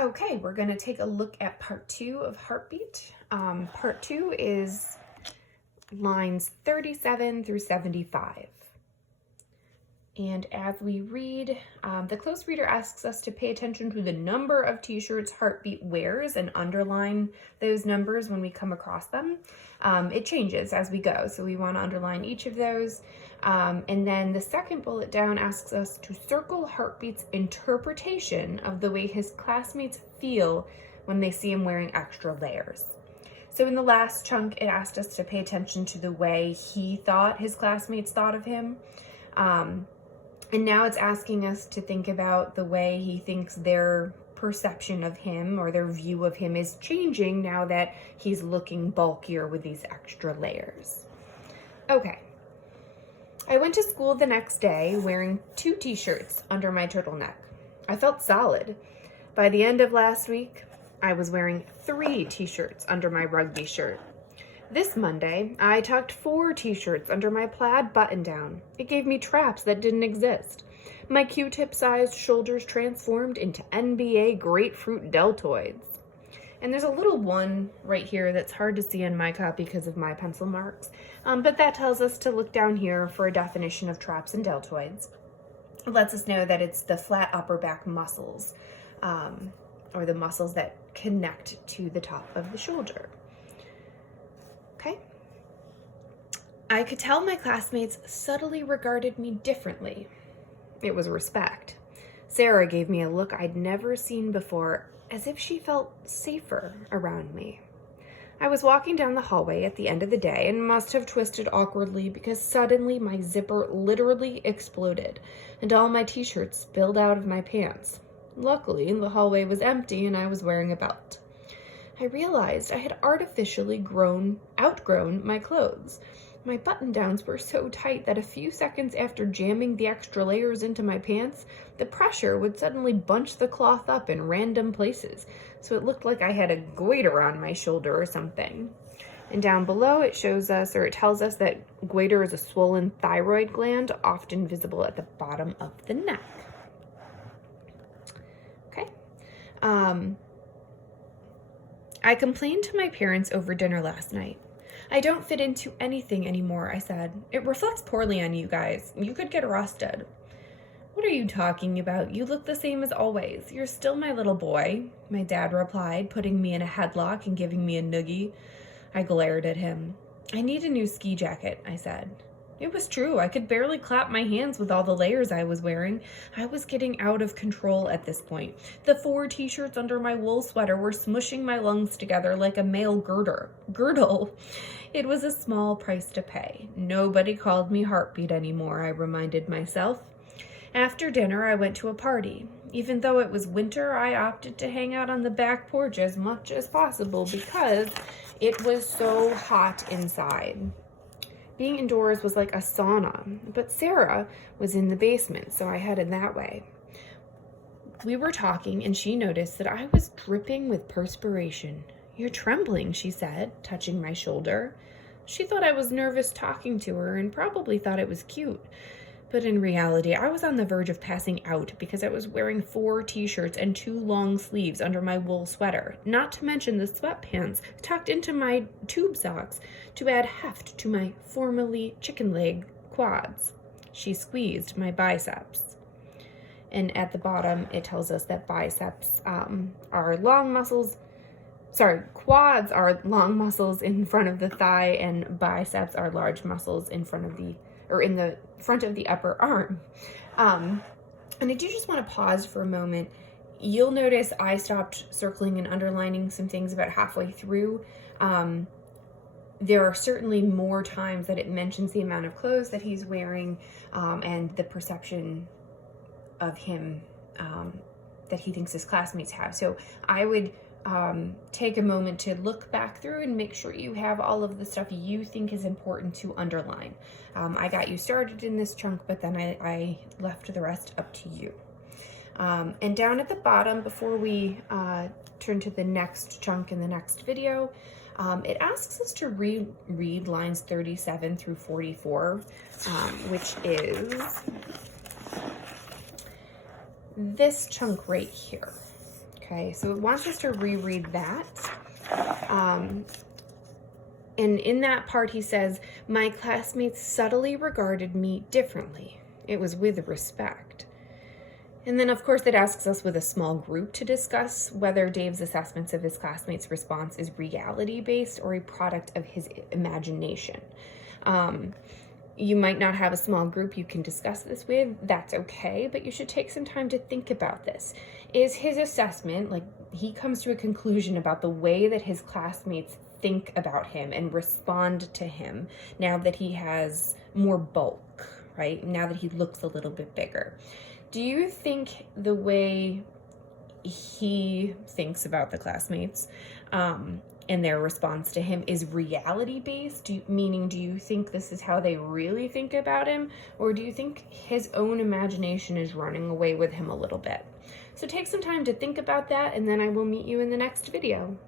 Okay, we're going to take a look at part 2 of Heartbeat. Part 2 is lines 37 through 75. And as we read, the close reader asks us to pay attention to the number of t-shirts Heartbeat wears and underline those numbers when we come across them. It changes as we go, so we want to underline each of those. And then the second bullet down asks us to circle Heartbeat's interpretation of the way his classmates feel when they see him wearing extra layers. So in the last chunk, it asked us to pay attention to the way he thought his classmates thought of him. And now it's asking us to think about the way he thinks their perception of him or their view of him is changing now that he's looking bulkier with these extra layers. Okay. I went to school the next day wearing 2 t-shirts under my turtleneck. I felt solid. By the end of last week, I was wearing 3 t-shirts under my rugby shirt. This Monday, I tucked 4 t-shirts under my plaid button-down. It gave me traps that didn't exist. My Q-tip-sized shoulders transformed into NBA grapefruit deltoids. And there's a little one right here that's hard to see in my copy because of my pencil marks, but that tells us to look down here for a definition of traps and deltoids. It lets us know that it's the flat upper back muscles, or the muscles that connect to the top of the shoulder. Okay. I could tell my classmates subtly regarded me differently. It was respect. Sarah gave me a look I'd never seen before, as if she felt safer around me. I was walking down the hallway at the end of the day and must have twisted awkwardly because suddenly my zipper literally exploded and all my t-shirts spilled out of my pants. Luckily, the hallway was empty and I was wearing a belt. I realized I had artificially outgrown my clothes. My button-downs were so tight that a few seconds after jamming the extra layers into my pants, the pressure would suddenly bunch the cloth up in random places, so it looked like I had a goiter on my shoulder or something. And down below it shows us, or it tells us, that goiter is a swollen thyroid gland, often visible at the bottom of the neck. Okay. I complained to my parents over dinner last night. I don't fit into anything anymore, I said. It reflects poorly on you guys. You could get arrested. What are you talking about? You look the same as always. You're still my little boy, my dad replied, putting me in a headlock and giving me a noogie. I glared at him. I need a new ski jacket, I said. It was true. I could barely clap my hands with all the layers I was wearing. I was getting out of control at this point. The 4 t-shirts under my wool sweater were smushing my lungs together like a male girdle. It was a small price to pay. Nobody called me Heartbeat anymore, I reminded myself. After dinner, I went to a party. Even though it was winter, I opted to hang out on the back porch as much as possible because it was so hot inside. Being indoors was like a sauna, but Sarah was in the basement, so I headed that way. We were talking, and she noticed that I was dripping with perspiration. You're trembling, she said, touching my shoulder. She thought I was nervous talking to her and probably thought it was cute. But in reality, I was on the verge of passing out because I was wearing 4 t-shirts and 2 long sleeves under my wool sweater, not to mention the sweatpants tucked into my tube socks to add heft to my formerly chicken leg quads. She squeezed my biceps. And at the bottom, it tells us that biceps are long muscles. Quads are long muscles in front of the thigh, and biceps are large muscles in front of the front of the upper arm. And I do just want to pause for a moment. You'll notice I stopped circling and underlining some things about halfway through. There are certainly more times that it mentions the amount of clothes that he's wearing, and the perception of him that he thinks his classmates have. So I would take a moment to look back through and make sure you have all of the stuff you think is important to underline. I got you started in this chunk, but then I left the rest up to you. And down at the bottom, before we turn to the next chunk in the next video, it asks us to read lines 37 through 44, which is this chunk right here. Okay, so it wants us to reread that. And in that part, he says, my classmates subtly regarded me differently. It was with respect. And then, of course, it asks us with a small group to discuss whether Dave's assessments of his classmates' response is reality-based or a product of his imagination. You might not have a small group you can discuss this with. That's okay, but you should take some time to think about this. Is his assessment, like, he comes to a conclusion about the way that his classmates think about him and respond to him now that he has more bulk, right? Now that he looks a little bit bigger. Do you think the way he thinks about the classmates and their response to him is reality-based? Meaning, do you think this is how they really think about him? Or do you think his own imagination is running away with him a little bit? So take some time to think about that, and then I will meet you in the next video.